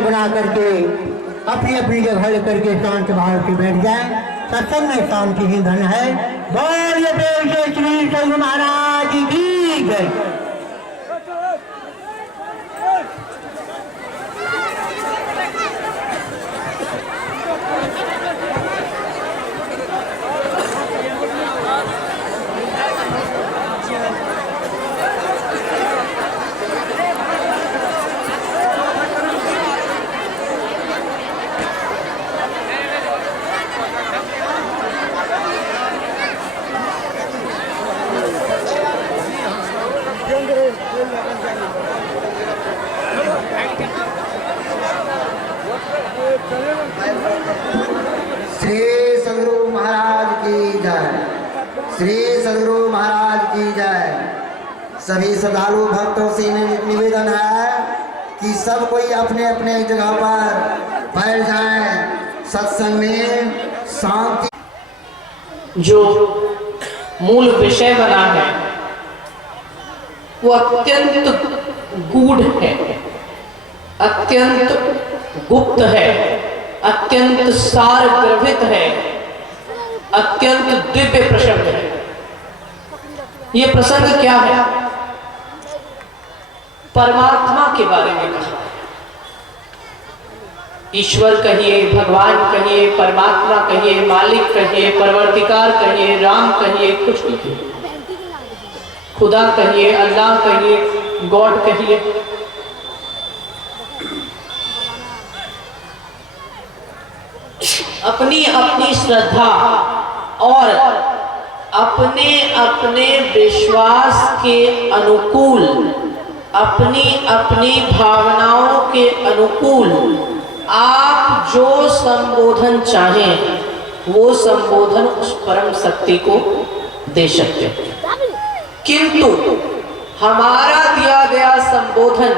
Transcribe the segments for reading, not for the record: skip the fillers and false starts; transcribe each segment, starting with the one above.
दृष्टि बना करके अपनी अपनी जगह लेकर के शांत भाव से बैठ जाए। सत्संग में शांति ही धन है। बोलिए जय श्री सद्गुरु महाराज की जय। श्री सद्गुरु महाराज की जय। श्री सद्गुरु महाराज की जय। सभी श्रद्धालु भक्तों से निवेदन है कि सब कोई अपने अपने जगह पर बैठ जाए। सत्संग में शांति जो मूल विषय बना है वो अत्यंत गूढ़ है, अत्यंत गुप्त है, अत्यंत सार गर्भित है, अत्यंत दिव्य प्रसंग है। ये प्रसंग क्या है? परमात्मा के बारे में कहा। ईश्वर कहिए, भगवान कहिए, परमात्मा कहिए, मालिक कहिए, परवर्तिकार कहिए, राम कहिए, कुछ भी कहिए, खुदा कहिए, अल्लाह कहिए, गॉड कहिए, अपनी अपनी श्रद्धा और अपने अपने विश्वास के अनुकूल, अपनी अपनी भावनाओं के अनुकूल आप जो संबोधन चाहें वो संबोधन उस परम शक्ति को दे सकते हैं। किंतु हमारा दिया गया संबोधन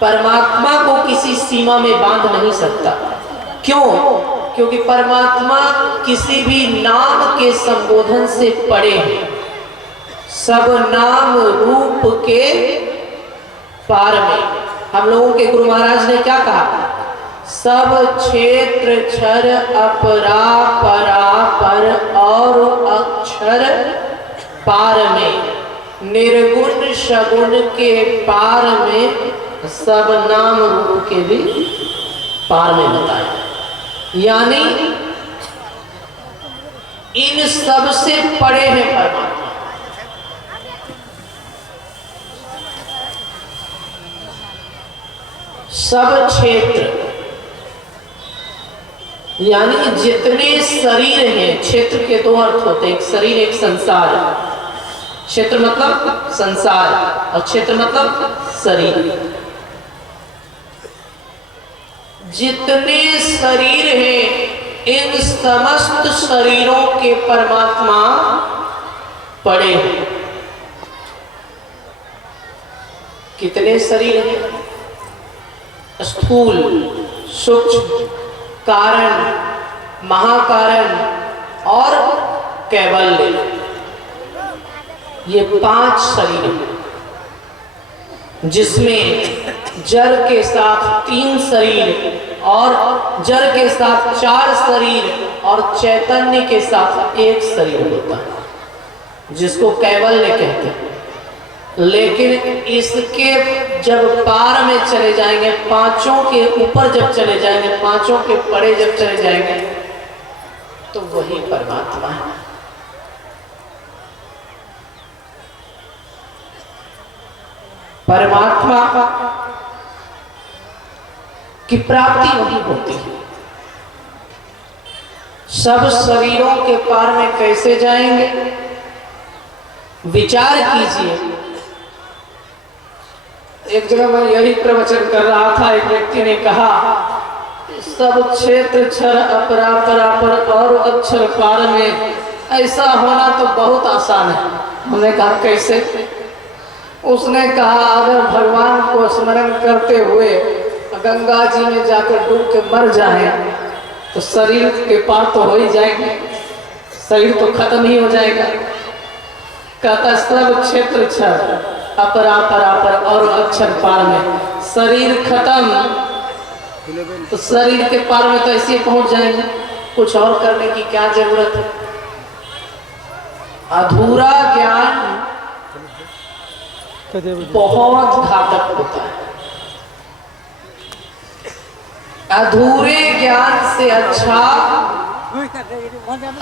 परमात्मा को किसी सीमा में बांध नहीं सकता। क्यों? क्योंकि परमात्मा किसी भी नाम के संबोधन से परे है। सब नाम रूप के पार में। हम लोगों के गुरु महाराज ने क्या कहा? सब क्षेत्र क्षर अपरा परा पर और अक्षर पार में, निर्गुण सगुण के पार में, सब नाम रूप के भी पार में बताया। यानी इन सब से परे है परमात्मा। सब क्षेत्र यानी जितने शरीर हैं, क्षेत्र के दो अर्थ होते हैं, एक शरीर एक संसार। क्षेत्र मतलब संसार और क्षेत्र मतलब शरीर। जितने शरीर हैं इन समस्त शरीरों के परमात्मा पड़े हैं। कितने शरीर हैं? स्थूल, सूक्ष्म, कारण, महाकारण और कैवल्य। ये 5 शरीर हैं, जिसमें जड़ के साथ 3 शरीर और जड़ के साथ 4 शरीर और चैतन्य के साथ 1 शरीर होता है, जिसको कैवल्य कहते हैं। लेकिन इसके जब पार में चले जाएंगे, 5 के ऊपर जब चले जाएंगे, 5 के परे जब चले जाएंगे, तो वही परमात्मा है। परमात्मा की प्राप्ति वही होती है। सब शरीरों के पार में कैसे जाएंगे? विचार कीजिए। एक जगह मैं यही प्रवचन कर रहा था, एक व्यक्ति ने कहा सब क्षेत्र क्षर अपरा परापर और अक्षर पार में, ऐसा होना तो बहुत आसान है। हमने कहा कैसे? उसने कहा अगर भगवान को स्मरण करते हुए गंगा जी में जाकर डूब के मर जाए तो शरीर के पार तो हो ही जाएंगे, शरीर तो खत्म ही हो जाएगा। कहता सब क्षेत्र क्षर अपरा परापर और अक्षर पार में, शरीर खत्म तो शरीर के पार में तो ऐसे पहुंच जाएंगे, कुछ और करने की क्या जरूरत है। अधूरा ज्ञान बहुत घातक होता है। अधूरे ज्ञान से अच्छा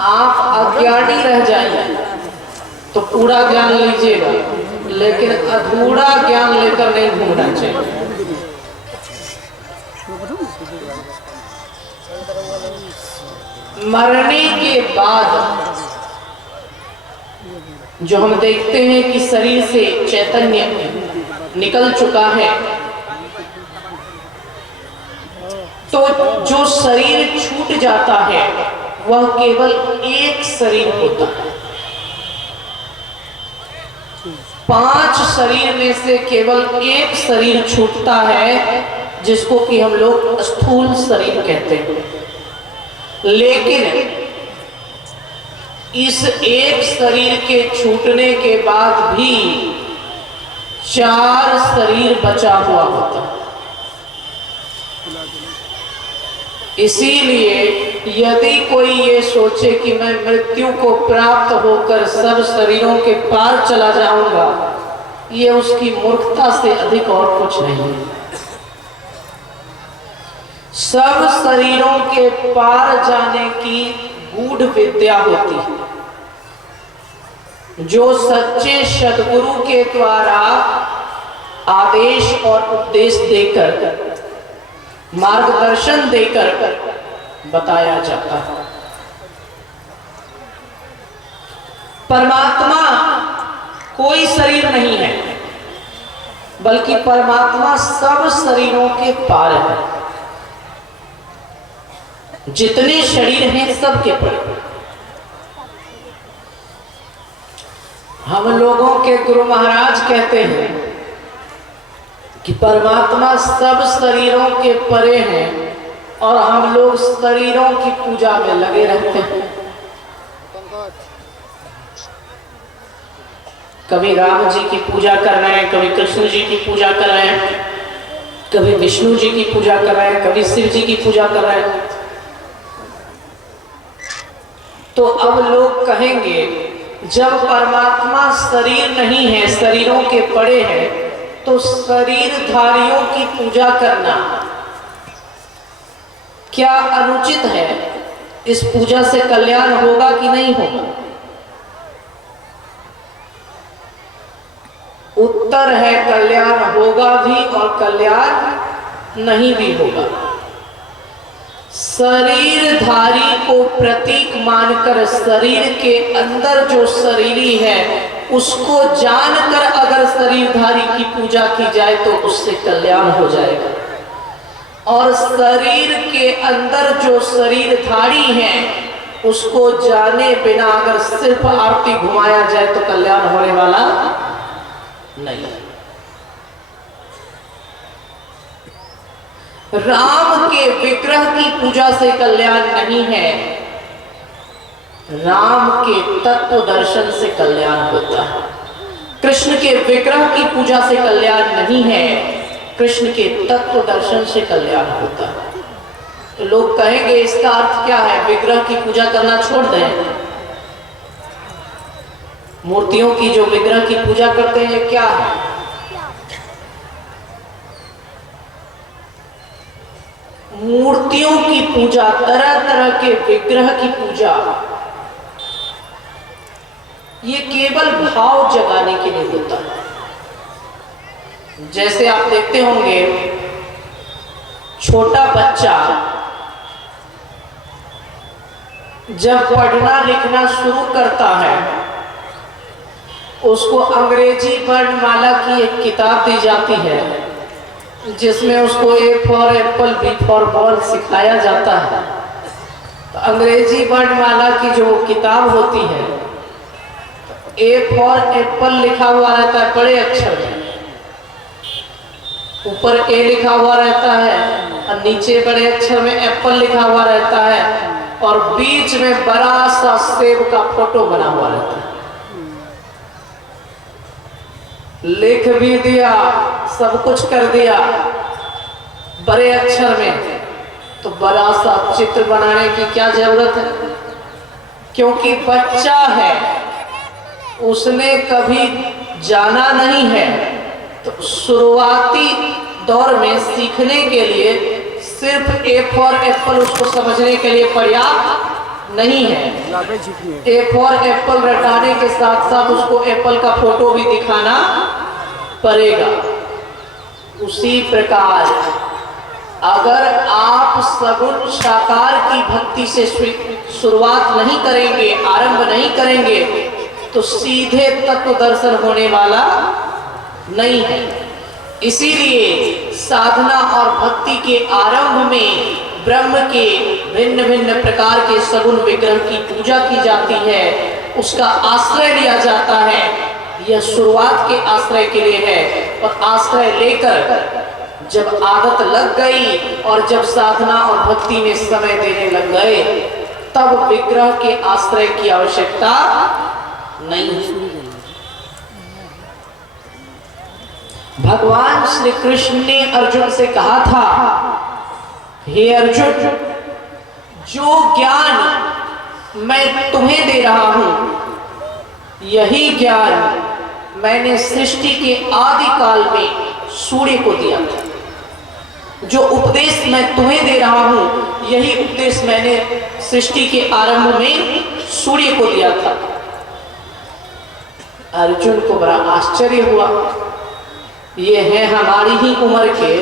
आप अज्ञानी रह जाइए तो पूरा ज्ञान लीजिएगा, लेकिन अधूरा ज्ञान लेकर नहीं घूमना चाहिए। मरने के बाद जो हम देखते हैं कि शरीर से चैतन्य निकल चुका है, तो जो शरीर छूट जाता है वह केवल एक शरीर होता है। 5 शरीर में से केवल एक शरीर छूटता है, जिसको कि हम लोग स्थूल शरीर कहते हैं। लेकिन इस एक शरीर के छूटने के बाद भी 4 शरीर बचा हुआ होता है। इसीलिए यदि कोई ये सोचे कि मैं मृत्यु को प्राप्त होकर सब शरीरों के पार चला जाऊंगा, ये उसकी मूर्खता से अधिक और कुछ नहीं। सब शरीरों के पार जाने की गूढ़ विद्या होती है, जो सच्चे सद्गुरु के द्वारा आदेश और उपदेश देकर, मार्गदर्शन देकर बताया जाता है। परमात्मा कोई शरीर नहीं है, बल्कि परमात्मा सब शरीरों के पार है। जितने शरीर हैं सबके पार। हम लोगों के गुरु महाराज कहते हैं कि परमात्मा सब शरीरों के परे हैं और हम लोग शरीरों की पूजा में लगे रहते हैं। कभी राम जी की पूजा कर रहे हैं, कभी कृष्ण जी की पूजा कर रहे हैं, कभी विष्णु जी की पूजा कर रहे हैं, कभी शिव जी की पूजा कर रहे हैं। तो अब लोग कहेंगे जब परमात्मा शरीर नहीं है, शरीरों के परे है, तो शरीरधारियों की पूजा करना क्या अनुचित है? इस पूजा से कल्याण होगा कि नहीं होगा? उत्तर है कल्याण होगा भी और कल्याण नहीं भी होगा। शरीरधारी को प्रतीक मानकर शरीर के अंदर जो शरीरी है उसको जानकर अगर शरीरधारी की पूजा की जाए तो उससे कल्याण हो जाएगा। और शरीर के अंदर जो शरीरधारी है उसको जाने बिना अगर सिर्फ आरती घुमाया जाए तो कल्याण होने वाला नहीं। राम के विग्रह की पूजा से कल्याण नहीं है, राम के तत्व दर्शन से कल्याण होता है। कृष्ण के विग्रह की पूजा से कल्याण नहीं है, कृष्ण के तत्व दर्शन से कल्याण होता है। तो लोग कहेंगे इसका अर्थ क्या है? विग्रह की पूजा करना छोड़ दें। मूर्तियों की जो विग्रह की पूजा करते हैं क्या है? मूर्तियों की पूजा, तरह तरह के विग्रह की पूजा, ये केवल भाव जगाने के लिए होता है। जैसे आप देखते होंगे छोटा बच्चा जब पढ़ना लिखना शुरू करता है उसको अंग्रेजी वर्णमाला की एक किताब दी जाती है जिसमें उसको A for apple, B for ball सिखाया जाता है। तो अंग्रेजी वर्णमाला की जो किताब होती है, ए फॉर एप्पल लिखा हुआ रहता है बड़े अक्षर में, ऊपर ए लिखा हुआ रहता है और नीचे बड़े अक्षर में एप्पल लिखा हुआ रहता है और बीच में बड़ा सा सेब का फोटो बना हुआ रहता है। लिख भी दिया, सब कुछ कर दिया बड़े अक्षर में, तो बड़ा सा चित्र बनाने की क्या जरूरत है? क्योंकि बच्चा है, उसने कभी जाना नहीं है, तो शुरुआती दौर में सीखने के लिए सिर्फ ए फॉर एप्पल उसको समझने के लिए पर्याप्त नहीं है। ए फॉर एप्पल रटाने के साथ साथ उसको एप्पल का फोटो भी दिखाना पड़ेगा। उसी प्रकार अगर आप सगुण साकार की भक्ति से शुरुआत नहीं करेंगे, आरंभ नहीं करेंगे, तो सीधे तत्व दर्शन होने वाला नहीं है। इसीलिए साधना और भक्ति के आरंभ में ब्रह्म के भिन्न भिन्न प्रकार के सगुण विग्रह की पूजा की जाती है, उसका आश्रय लिया जाता है। यह शुरुआत के आश्रय के लिए है, और आश्रय लेकर जब आदत लग गई और जब साधना और भक्ति में समय देने लग गए, तब विग्रह के आश्रय की आवश्यकता नहीं। भगवान श्री कृष्ण ने अर्जुन से कहा था, हे अर्जुन, जो ज्ञान मैं तुम्हें दे रहा हूं, यही ज्ञान मैंने सृष्टि के आदि काल में सूर्य को दिया था। जो उपदेश मैं तुम्हें दे रहा हूं, यही उपदेश मैंने सृष्टि के आरंभ में सूर्य को दिया था। अर्जुन को बड़ा आश्चर्य हुआ। ये है हमारी ही उम्र के,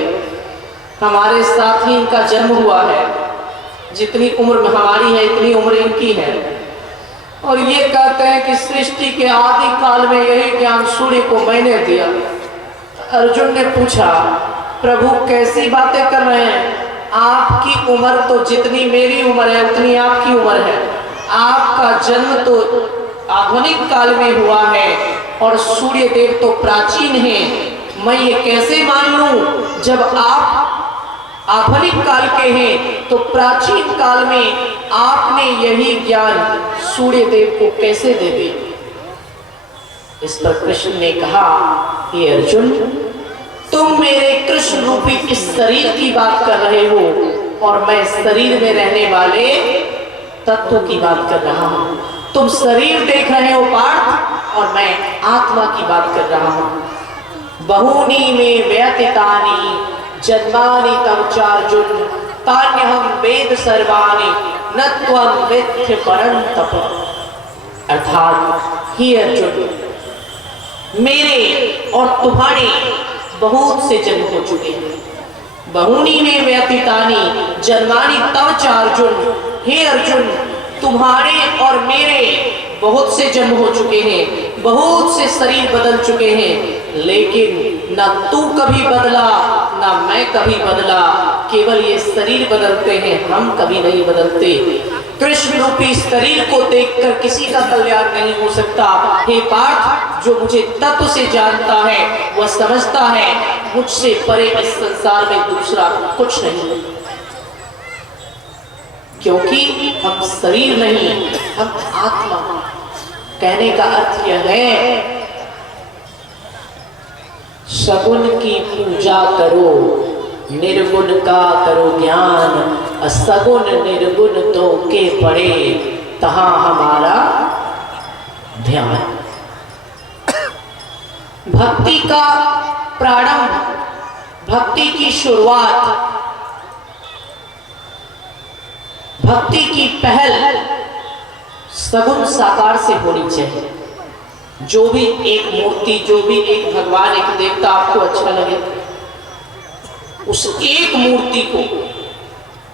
हमारे साथ ही इनका जन्म हुआ है, जितनी उम्र में हमारी है इतनी उम्र इनकी है, और ये कहते हैं कि सृष्टि के आदि काल में यही ज्ञान सूर्य को मैंने दिया। अर्जुन ने पूछा, प्रभु कैसी बातें कर रहे हैं? आपकी उम्र तो जितनी मेरी उम्र है उतनी आपकी उम्र है। आपका जन्म तो आधुनिक काल में हुआ है और सूर्य देव तो प्राचीन हैं। मैं ये कैसे मान लूं, जब आप आधुनिक काल के हैं तो प्राचीन काल में आपने यही ज्ञान सूर्य देव को कैसे दे दिया? इस पर कृष्ण ने कहा, हे अर्जुन, तुम मेरे कृष्ण रूपी इस शरीर की बात कर रहे हो, और मैं शरीर में रहने वाले तत्व की बात कर रहा हूं। तुम शरीर देख रहे हो पार्थ, और मैं आत्मा की बात कर रहा हूं। बहूनि में व्यतीतानि जन्मानि तव चार्जुन, तान्यहं वेद सर्वाणि न त्वं वेत्थि परन्तप। अर्थात हे अर्जुन, मेरे और तुम्हारे बहुत से जन्म हो चुके हैं। बहूनि में व्यतीतानि जन्मानि तव चार्जुन, हे अर्जुन, तुम्हारे और मेरे बहुत से जन्म हो चुके हैं, बहुत से शरीर बदल चुके हैं, लेकिन ना तू कभी बदला ना मैं कभी बदला। केवल ये शरीर बदलते हैं, हम कभी नहीं बदलते। कृष्ण रूपी शरीर को देखकर किसी का कल्याण नहीं हो सकता। हे पार्थ, जो मुझे तत्व से जानता है वह समझता है मुझसे परे इस संसार में दूसरा कुछ नहीं, क्योंकि हम शरीर नहीं, हम आत्मा। कहने का अर्थ यह है, सगुण की पूजा करो, निर्गुण का करो ज्ञान, असगुण निर्गुण तो के पड़े, तहां हमारा ध्यान। भक्ति का प्रारंभ, भक्ति की शुरुआत, भक्ति की पहल सगुण साकार से होनी चाहिए। जो भी एक मूर्ति, जो भी एक भगवान, एक देवता आपको अच्छा लगे, उस एक मूर्ति को,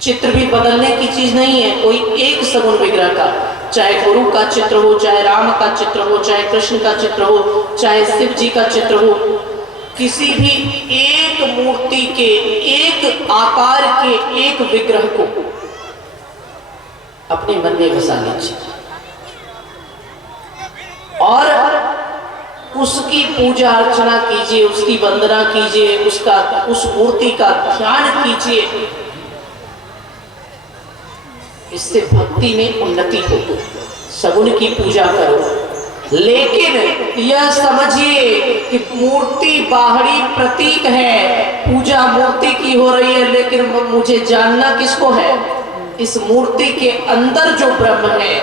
चित्र भी बदलने की चीज नहीं है, कोई एक सगुण विग्रह का, चाहे गुरु का चित्र हो, चाहे राम का चित्र हो, चाहे कृष्ण का चित्र हो, चाहे शिव जी का चित्र हो, किसी भी एक मूर्ति के, एक आकार के, एक विग्रह को अपने मन में बसा लीजिए और उसकी पूजा अर्चना कीजिए, उसकी वंदना कीजिए, उस मूर्ति का ध्यान कीजिए। इससे भक्ति में उन्नति हो। सगुण की पूजा करो, लेकिन यह समझिए कि मूर्ति बाहरी प्रतीक है, पूजा मूर्ति की हो रही है, लेकिन मुझे जानना किसको है? इस मूर्ति के अंदर जो ब्रह्म है,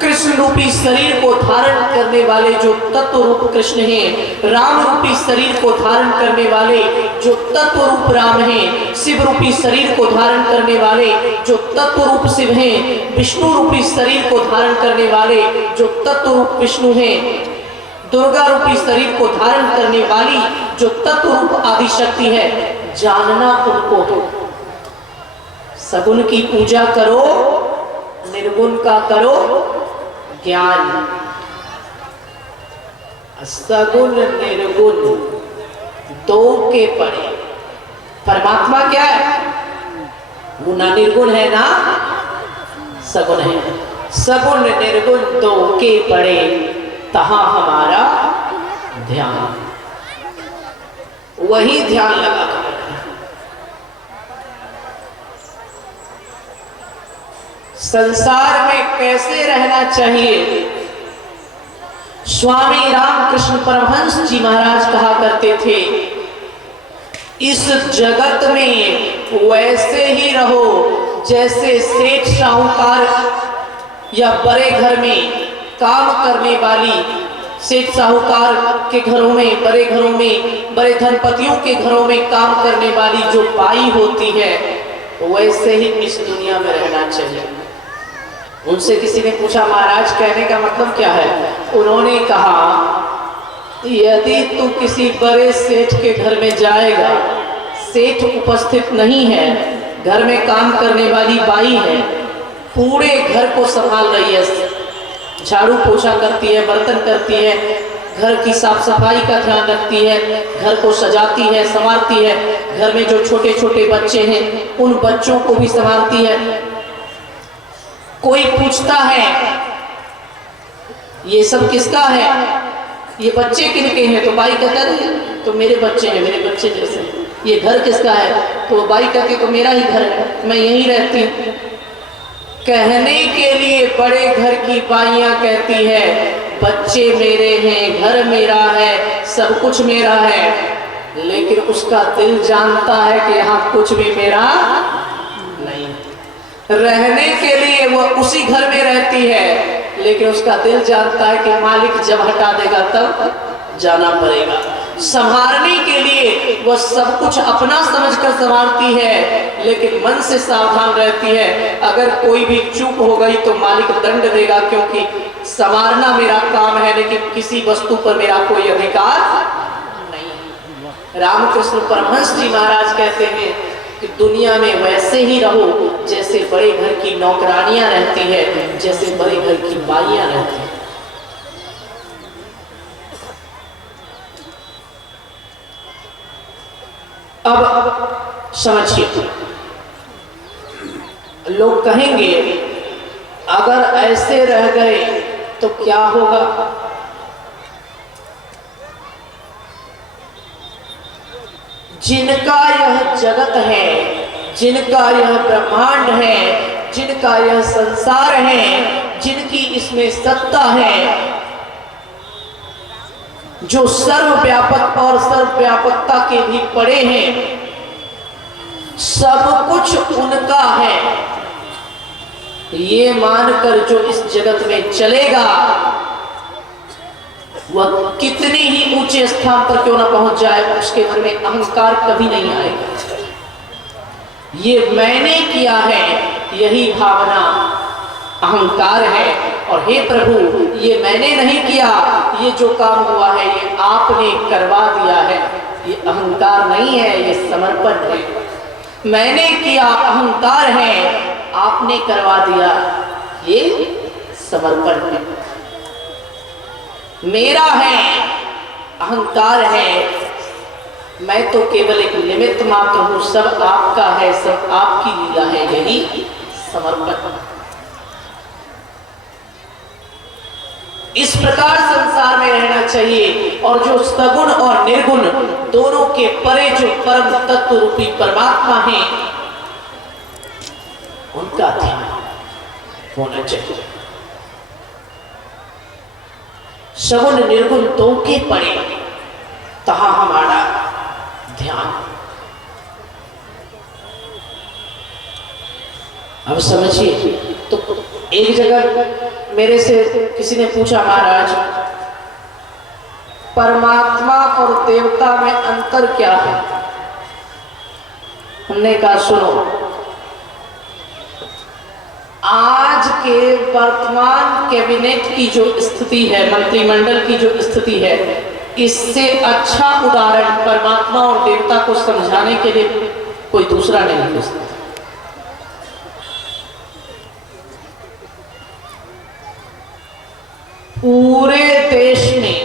कृष्ण रूपी शरीर को धारण करने वाले जो तत्व रूप कृष्ण हैं, राम रूपी शरीर को धारण करने वाले जो तत्व रूप राम हैं, शिव रूपी शरीर को धारण करने वाले जो तत्व रूप शिव हैं, विष्णु रूपी शरीर को धारण करने वाले जो तत्व रूप विष्णु हैं, दुर्गा रूपी शरीर को धारण करने वाली जो तत्व रूप आदि शक्ति है, जानना उनको हो। सगुण की पूजा करो, निर्गुण का करो ज्ञान। सगुण निर्गुण दो के परे। परमात्मा क्या है? वो ना निर्गुण है ना सगुण है। सगुण निर्गुण दो के परे, तहां हमारा ध्यान। वही ध्यान लगा कर संसार में कैसे रहना चाहिए। स्वामी रामकृष्ण परमहंस जी महाराज कहा करते थे, इस जगत में वैसे ही रहो जैसे सेठ साहूकार या बड़े घर में काम करने वाली, सेठ साहूकार के घरों में, बड़े घरों में, बड़े धनपतियों के घरों में काम करने वाली जो बाई होती है, वैसे ही इस दुनिया में रहना चाहिए। उनसे किसी ने पूछा, महाराज कहने का मतलब क्या है? उन्होंने कहा, यदि तू किसी बड़े सेठ के घर में जाएगा, सेठ उपस्थित नहीं है, घर में काम करने वाली बाई है, पूरे घर को संभाल रही है, झाड़ू पोछा करती है, बर्तन करती है, घर की साफ सफाई का ध्यान रखती है, घर को सजाती है, संवारती है, घर में जो छोटे छोटे बच्चे हैं उन बच्चों को भी संवारती है। कोई पूछता है ये सब किसका है, ये बच्चे किनके हैं? तो बाई कहता है तो मेरे बच्चे हैं, मेरे बच्चे जैसे। ये घर किसका है? तो बाई कहती तो मेरा ही घर है, मैं यहीं रहती हूँ। कहने के लिए बड़े घर की बाइयां कहती है, बच्चे मेरे हैं, घर मेरा है, सब कुछ मेरा है, लेकिन उसका दिल जानता है कि यहाँ कुछ भी मेरा नहीं। रहने के लिए वो उसी घर में रहती है, लेकिन उसका दिल जानता है कि मालिक जब हटा देगा तब जाना पड़ेगा। संभालने के लिए वह सब कुछ अपना समझकर संभालती है, लेकिन मन से सावधान रहती है, अगर कोई भी चूक हो गई तो मालिक दंड देगा, क्योंकि संभालना मेरा काम है, लेकिन किसी वस्तु पर मेरा कोई अधिकार नहीं। रामकृष्ण परमहंस जी महाराज कहते हैं कि दुनिया में वैसे ही रहो जैसे बड़े घर की नौकरानियां रहती है, जैसे बड़े घर की बाइयां रहती है। अब समझिए, लोग कहेंगे अगर ऐसे रह गए तो क्या होगा? जिनका यह जगत है, जिनका यह ब्रह्मांड है, जिनका यह संसार है, जिनकी इसमें सत्ता है, जो सर्वव्यापक और सर्वव्यापकता के भी पड़े हैं, सब कुछ उनका है, ये मानकर जो इस जगत में चलेगा, वह कितने ही ऊंचे स्थान पर क्यों ना पहुंच जाए, उसके मन में अहंकार कभी नहीं आएगा। ये मैंने किया है, यही भावना अहंकार है। और हे प्रभु, ये मैंने नहीं किया, ये जो काम हुआ है ये आपने करवा दिया है, ये अहंकार नहीं है, ये समर्पण है। मैंने किया अहंकार है, आपने करवा दिया, ये समर्पण है। मेरा है अहंकार है, मैं तो केवल एक निमित्त मात्र हूं, सब आपका है, सब आपकी लीला है, यही समर्पण। इस प्रकार संसार में रहना चाहिए। और जो सगुण और निर्गुण दोनों के परे जो परम तत्व रूपी परमात्मा है, उनका ध्यान होना चाहिए। सगुण निर्गुण दो के पड़े तहा हमारा ध्यान। अब समझिए, तो एक जगह मेरे से किसी ने पूछा, महाराज परमात्मा और देवता में अंतर क्या है? हमने कहा सुनो, आज के वर्तमान कैबिनेट की जो स्थिति है, मंत्रिमंडल की जो स्थिति है, इससे अच्छा उदाहरण परमात्मा और देवता को समझाने के लिए कोई दूसरा नहीं हो सकता। पूरे देश में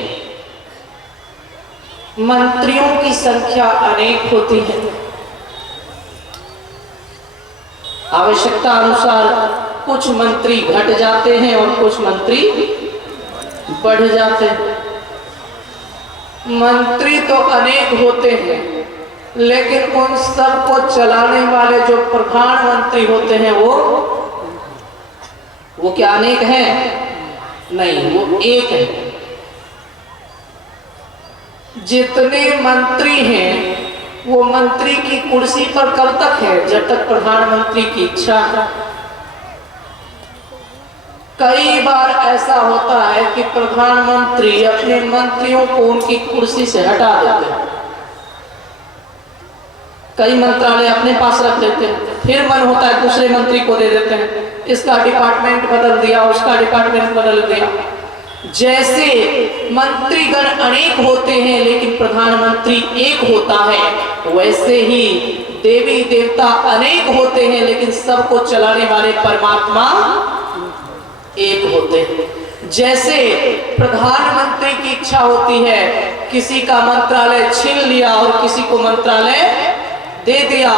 मंत्रियों की संख्या अनेक होती है, आवश्यकता अनुसार कुछ मंत्री घट जाते हैं और कुछ मंत्री बढ़ जाते हैं। मंत्री तो अनेक होते हैं, लेकिन उन सब को चलाने वाले जो प्रधानमंत्री होते हैं वो क्या अनेक हैं? नहीं, वो एक है। जितने मंत्री हैं वो मंत्री की कुर्सी पर कब तक है? जब तक प्रधानमंत्री की इच्छा है। कई बार ऐसा होता है कि प्रधानमंत्री अपने मंत्रियों को उनकी कुर्सी से हटा देते हैं, कई मंत्रालय अपने पास रख लेते हैं, फिर मन होता है दूसरे मंत्री को दे देते हैं, इसका डिपार्टमेंट बदल दिया, उसका डिपार्टमेंट बदल दिया। जैसे मंत्रीगण अनेक होते हैं लेकिन प्रधानमंत्री एक होता है, वैसे ही देवी देवता अनेक होते हैं लेकिन सबको चलाने वाले परमात्मा एक होते हैं। जैसे प्रधानमंत्री की इच्छा होती है किसी का मंत्रालय छीन लिया और किसी को मंत्रालय दे दिया,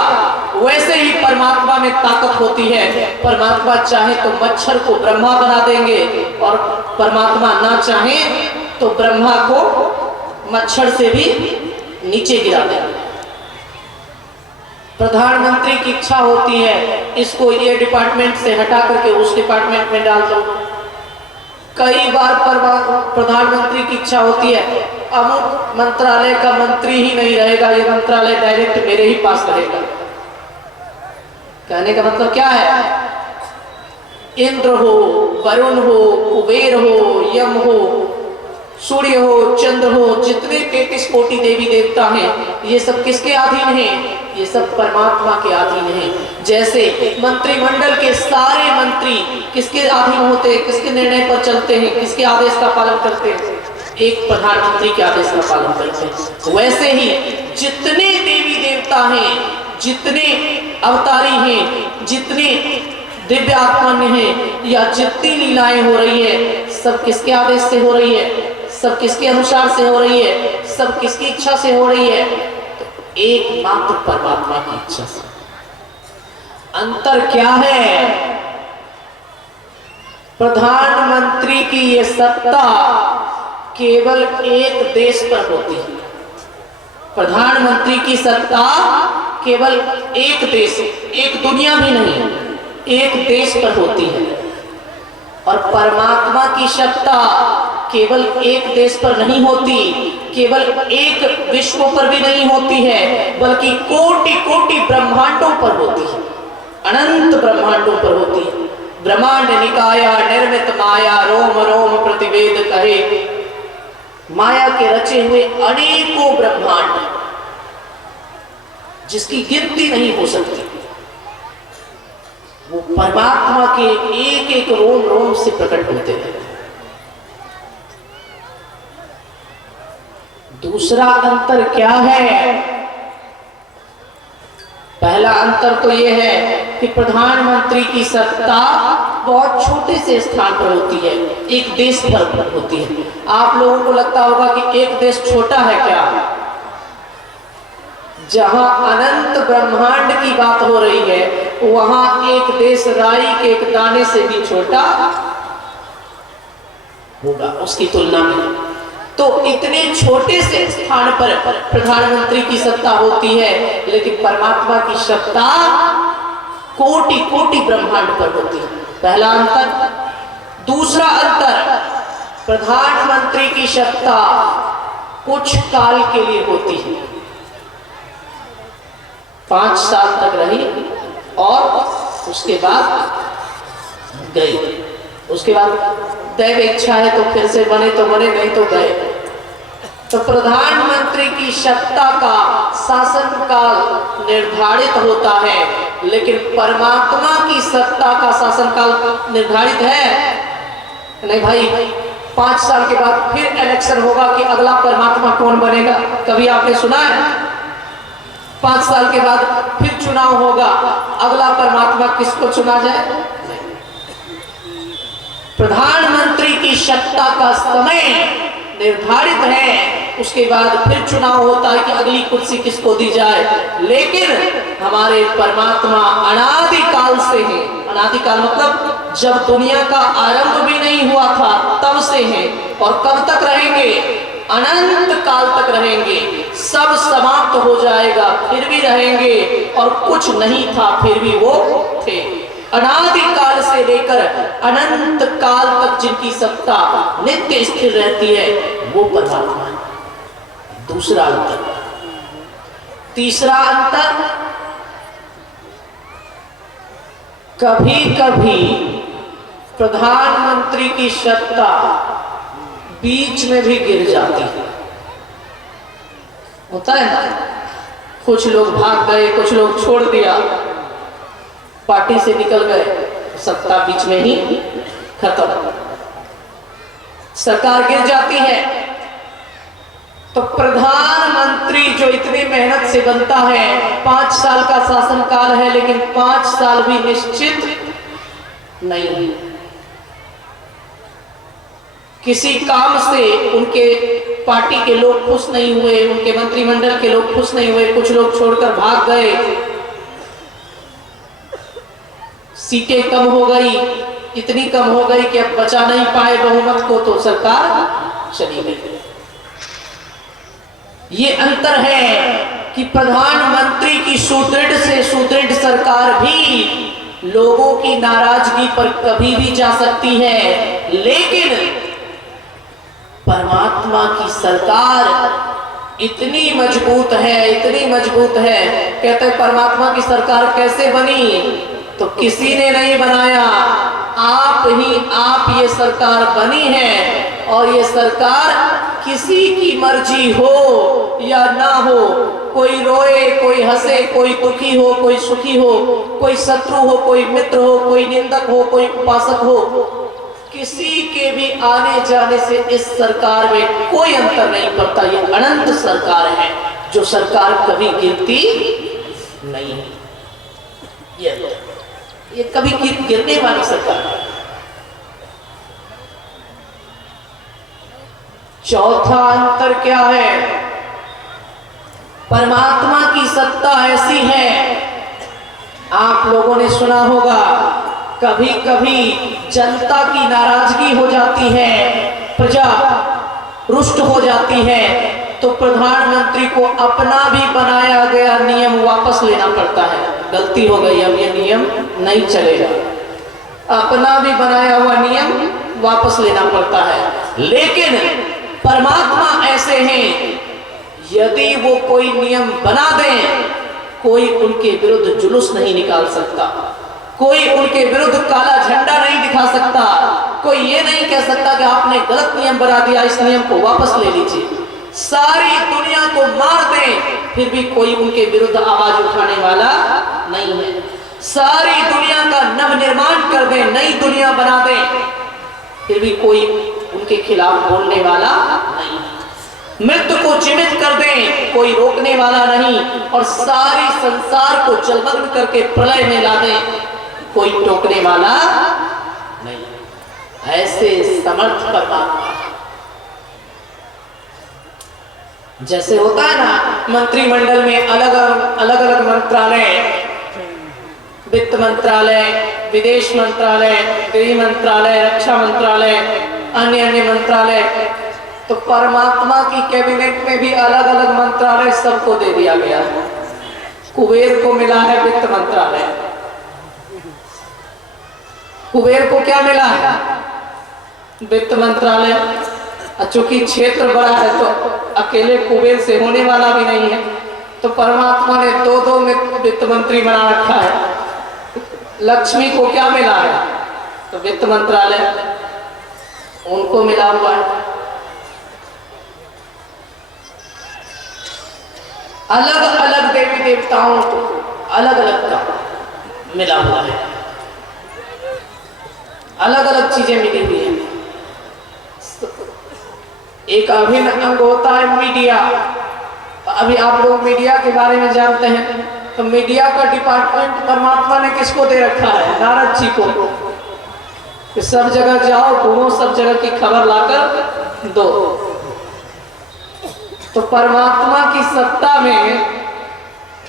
वैसे ही परमात्मा में ताकत होती है। परमात्मा चाहे तो मच्छर को ब्रह्मा बना देंगे और परमात्मा ना चाहे तो ब्रह्मा को मच्छर से भी नीचे गिरा देंगे। प्रधानमंत्री की इच्छा होती है इसको ये डिपार्टमेंट से हटा करके उस डिपार्टमेंट में डाल दो। कई बार प्रधानमंत्री की इच्छा होती है अमुक मंत्रालय का मंत्री ही नहीं रहेगा, ये मंत्रालय डायरेक्ट मेरे ही पास रहेगा। कहने का मतलब क्या है? इंद्र हो, वरुण हो, कुबेर हो, यम हो, सूर्य हो, चंद्र हो, जितने 33 कोटि देवी देवता हैं, ये सब किसके अधीन हैं? ये सब परमात्मा के अधीन हैं। जैसे मंत्रिमंडल के सारे मंत्री किसके अधीन होते हैं, किसके निर्णय पर चलते हैं, किसके आदेश का पालन करते हैं? एक प्रधानमंत्री के आदेश का पालन करते हैं। वैसे ही जितने देवी देवता हैं, जितने अवतारी हैं, जितने दिव्य आत्मन्य हैं, या जितनी लीलाएं हो रही है, सब किसके आदेश से हो रही है? सब किसके अनुसार से हो रही है? सब किसकी इच्छा से हो रही है? तो एकमात्र परमात्मा की इच्छा से। अंतर क्या है? प्रधानमंत्री की ये सत्ता केवल एक देश पर होती है। प्रधानमंत्री की सत्ता केवल एक देश, एक दुनिया भी नहीं, एक देश पर होती है। और परमात्मा की सत्ता केवल एक देश पर नहीं होती, केवल एक विश्व पर भी नहीं होती है, बल्कि कोटि कोटि ब्रह्मांडों पर होती है, अनंत ब्रह्मांडों पर होती है। ब्रह्मांड निकाया निर्मित माया, रोम रोम प्रतिवेद कहे। माया के रचे हुए अनेकों ब्रह्मांड जिसकी गिनती नहीं हो सकती, वो परमात्मा के एक एक रोम रोम से प्रकट होते हैं। दूसरा अंतर क्या है? पहला अंतर तो यह है कि प्रधानमंत्री की सत्ता बहुत छोटे से स्थान पर होती है, एक देश पर होती है। आप लोगों को लगता होगा कि एक देश छोटा है क्या? जहां अनंत ब्रह्मांड की बात हो रही है, वहां एक देश राई के एक दाने से भी छोटा होगा उसकी तुलना में। तो इतने छोटे से स्थान पर प्रधानमंत्री की सत्ता होती है, लेकिन परमात्मा की सत्ता कोटि कोटि ब्रह्मांड पर होती है। पहला अंतर। दूसरा अंतर, प्रधानमंत्री की सत्ता कुछ काल के लिए होती है, 5 साल तक रही और उसके बाद गई। उसके बाद दैव इच्छा है तो फिर से बने तो बने, नहीं तो गए। तो प्रधानमंत्री की सत्ता का शासनकाल निर्धारित होता है, लेकिन परमात्मा की सत्ता का शासनकाल निर्धारित है नहीं भाई। 5 साल के बाद फिर इलेक्शन होगा कि अगला परमात्मा कौन बनेगा, कभी आपने सुना है? 5 साल के बाद फिर चुनाव होगा, अगला परमात्मा किसको चुना जाए? प्रधानमंत्री की सत्ता का समय निर्धारित है, उसके बाद फिर चुनाव होता है कि अगली कुर्सी किसको दी जाए। लेकिन हमारे परमात्मा अनादिकाल से है। अनादिकाल मतलब जब दुनिया का आरंभ भी नहीं हुआ था तब से है, और कब तक रहेंगे? अनंत काल तक रहेंगे। सब समाप्त हो जाएगा फिर भी रहेंगे, और कुछ नहीं था फिर भी वो थे। अनादिकाल से लेकर अनंत काल तक जिनकी सत्ता नित्य स्थिर रहती है वो परमात्मा है। दूसरा अंतर। तीसरा अंतर, कभी कभी प्रधानमंत्री की सत्ता बीच में भी गिर जाती है। होता है ना, कुछ लोग भाग गए, कुछ लोग छोड़ दिया, पार्टी से निकल गए, सत्ता बीच में ही खत्म, सरकार गिर जाती है। तो प्रधानमंत्री जो इतनी मेहनत से बनता है, 5 साल का शासनकाल है, लेकिन 5 साल भी निश्चित नहीं। किसी काम से उनके पार्टी के लोग खुश नहीं हुए, उनके मंत्रिमंडल के लोग खुश नहीं हुए, कुछ लोग छोड़कर भाग गए, सीटें कम हो गई, इतनी कम हो गई कि अब बचा नहीं पाए बहुमत को, तो सरकार चली गई। ये अंतर है कि प्रधानमंत्री की सुदृढ़ से सुदृढ़ सरकार भी लोगों की नाराजगी पर कभी भी जा सकती है, लेकिन परमात्मा की सरकार इतनी मजबूत है, इतनी मजबूत है। कहते हैं परमात्मा की सरकार कैसे बनी? तो किसी ने नहीं बनाया, आप ये सरकार बनी है, और ये सरकार किसी की मर्जी हो या ना हो, कोई रोए, कोई हंसे, कोई दुखी हो, कोई सुखी हो, कोई शत्रु हो, कोई मित्र हो, कोई निंदक हो, कोई उपासक हो, किसी के भी आने जाने से इस सरकार में कोई अंतर नहीं पड़ता। ये अनंत सरकार है, जो सरकार कभी गिरती नहीं। ये कभी गिरने वाली सरकार है। चौथा अंतर क्या है? परमात्मा की सत्ता ऐसी है, आप लोगों ने सुना होगा, कभी कभी जनता की नाराजगी हो जाती है, प्रजा रुष्ट हो जाती है, तो प्रधानमंत्री को अपना भी बनाया गया नियम वापस लेना पड़ता है। गलती हो गई, अब ये नियम नहीं चलेगा, अपना भी बनाया हुआ नियम वापस लेना पड़ता है। लेकिन परमात्मा ऐसे हैं, यदि वो कोई नियम बना दें, कोई उनके विरुद्ध जुलूस नहीं निकाल सकता, कोई उनके विरुद्ध काला झंडा नहीं दिखा सकता, कोई ये नहीं कह सकता कि आपने गलत नियम बना दिया, इस नियम को वापस ले लीजिए। सारी दुनिया को मार दें, फिर भी कोई उनके विरुद्ध आवाज उठाने वाला नहीं है। सारी दुनिया का नव निर्माण कर दें, नई दुनिया बना दें, फिर भी कोई उनके खिलाफ बोलने वाला नहीं है। मृत्यु को जीवित कर दें, कोई रोकने वाला नहीं, और सारी संसार को जलमग्न करके प्रलय में ला दें, कोई टोकने वाला नहीं। ऐसे समर्थ परमात्मा। जैसे होता है ना, मंत्रिमंडल में अलग अलग मंत्रालय, वित्त मंत्रालय, विदेश मंत्रालय, गृह मंत्रालय, रक्षा मंत्रालय, अन्य मंत्रालय, तो परमात्मा की कैबिनेट में भी अलग अलग मंत्रालय सबको दे दिया गया है। कुबेर को मिला है वित्त मंत्रालय। कुबेर को क्या मिला है? वित्त मंत्रालय, चूंकि क्षेत्र बड़ा है तो अकेले कुबेर से होने वाला भी नहीं है, तो परमात्मा ने दो वित्त मंत्री बना रखा है। लक्ष्मी को क्या मिला है? तो वित्त मंत्रालय उनको मिला हुआ है। अलग अलग देवी देवताओं को अलग अलग का मिला हुआ है, अलग अलग चीजें मिली हुई है। एक अभिन्न अंग होता है मीडिया। अभी आप लोग मीडिया के बारे में जानते हैं, तो मीडिया का डिपार्टमेंट परमात्मा ने किसको दे रखा है? नारद जी को, कि सब जगह जाओ, घूमो, सब जगह की खबर लाकर दो। तो परमात्मा की सत्ता में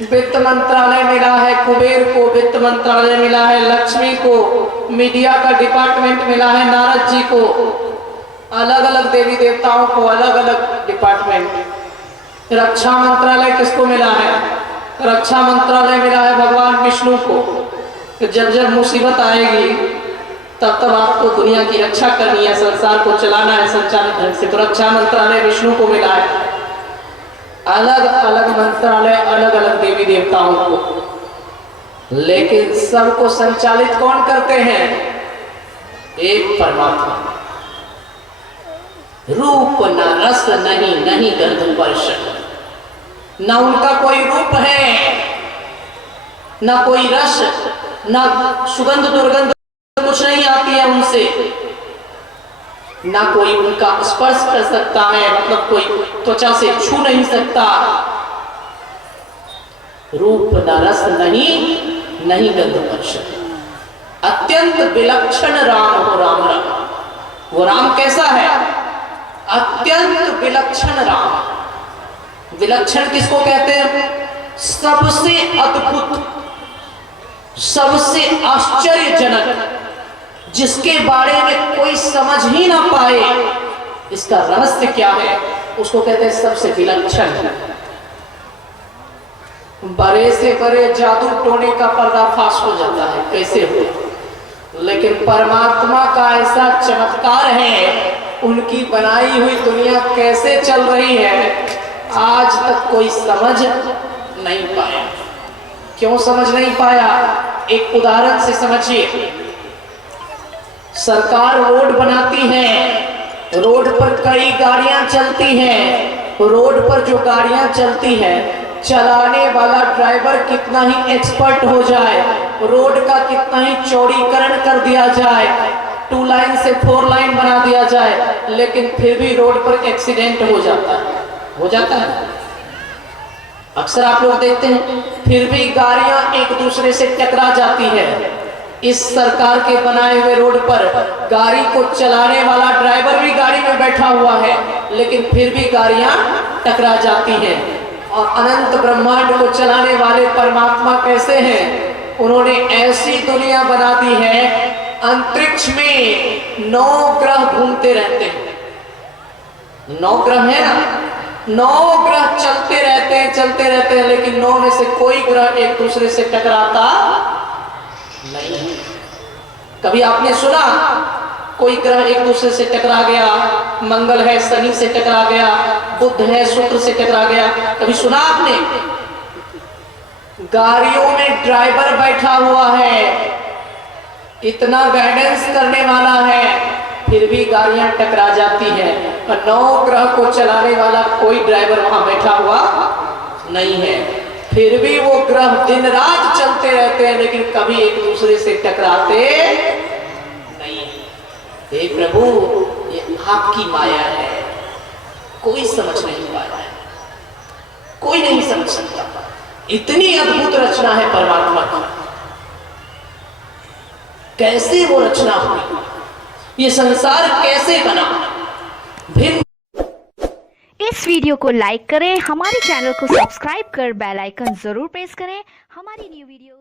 वित्त मंत्रालय मिला है, कुबेर को वित्त मंत्रालय मिला है, लक्ष्मी को मीडिया का डिपार्टमेंट मिला है, नारद जी को अलग अलग देवी देवताओं को अलग अलग डिपार्टमेंट। रक्षा मंत्रालय किसको मिला है? रक्षा मंत्रालय मिला है भगवान विष्णु को, कि जब जब मुसीबत आएगी तब तब आपको दुनिया की रक्षा करनी है, संसार को चलाना है संचालित ढंग से, तो रक्षा मंत्रालय विष्णु को मिला है। अलग अलग मंत्रालय अलग अलग देवी देवताओं को, लेकिन सबको संचालित कौन करते हैं? एक परमात्मा। रूप न रस नहीं, नहीं गंध स्पर्श, न उनका कोई रूप है, न कोई रस, न सुगंध दुर्गंध कुछ नहीं आती है उनसे, ना कोई उनका स्पर्श कर सकता है, मतलब कोई त्वचा से छू नहीं सकता। रूप न रस नहीं, नहीं गंध स्पर्श, अत्यंत विलक्षण राम हो राम राम। वो राम कैसा है? अत्यंत विलक्षण राम। विलक्षण किसको कहते हैं? सबसे अद्भुत, सबसे आश्चर्यजनक, जिसके बारे में कोई समझ ही ना पाए इसका रहस्य क्या है, उसको कहते हैं सबसे विलक्षण। बड़े से बड़े जादू टोने का पर्दाफाश हो जाता है, कैसे हो, लेकिन परमात्मा का ऐसा चमत्कार है, उनकी बनाई हुई दुनिया कैसे चल रही है आज तक कोई समझ नहीं पाया। क्यों समझ नहीं पाया? एक उदाहरण से समझिए। सरकार रोड बनाती है, रोड पर कई गाड़ियां चलती हैं, रोड पर जो गाड़ियां चलती हैं, चलाने वाला ड्राइवर कितना ही एक्सपर्ट हो जाए, रोड का कितना ही चौड़ीकरण कर दिया जाए, 2 लाइन से 4 लाइन बना दिया जाए, लेकिन फिर भी रोड पर एक्सीडेंट हो जाता है, हो जाता है। अक्सर आप लोग देखते हैं, फिर भी गाड़ियां एक दूसरे से टकरा जाती है। इस सरकार के बनाए हुए रोड पर गाड़ी को चलाने वाला ड्राइवर भी गाड़ी में बैठा हुआ है, लेकिन फिर भी गाड़ियां टकरा जाती हैं। और अनंत ब्रह्मांड को चलाने वाले परमात्मा कैसे हैं? उन्होंने ऐसी दुनिया बना दी है, अंतरिक्ष में 9 ग्रह घूमते रहते हैं। 9 ग्रह है ना, 9 ग्रह चलते रहते हैं, लेकिन 9 में से कोई ग्रह एक दूसरे से टकराता नहीं। कभी आपने सुना कोई ग्रह एक दूसरे से टकरा गया? मंगल है शनि से टकरा गया, बुध है शुक्र से टकरा गया, कभी सुना आपने? गाड़ियों में ड्राइवर बैठा हुआ है, इतना गाइडेंस करने वाला है, फिर भी गाड़ियां टकरा जाती हैं। और 9 ग्रह को चलाने वाला कोई ड्राइवर वहां बैठा हुआ नहीं है, फिर भी वो ग्रह दिन रात चलते रहते हैं, लेकिन कभी एक दूसरे से टकराते नहीं। हे प्रभु, ये आपकी माया है, कोई समझ नहीं पाया है, कोई नहीं समझ सकता। इतनी अद्भुत रचना है परमात्मा की, कैसे वो रचना हुई, ये संसार कैसे बना। भिन्न इस वीडियो को लाइक करें, हमारे चैनल को सब्सक्राइब कर बेल आइकन जरूर प्रेस करें। हमारी न्यू वीडियो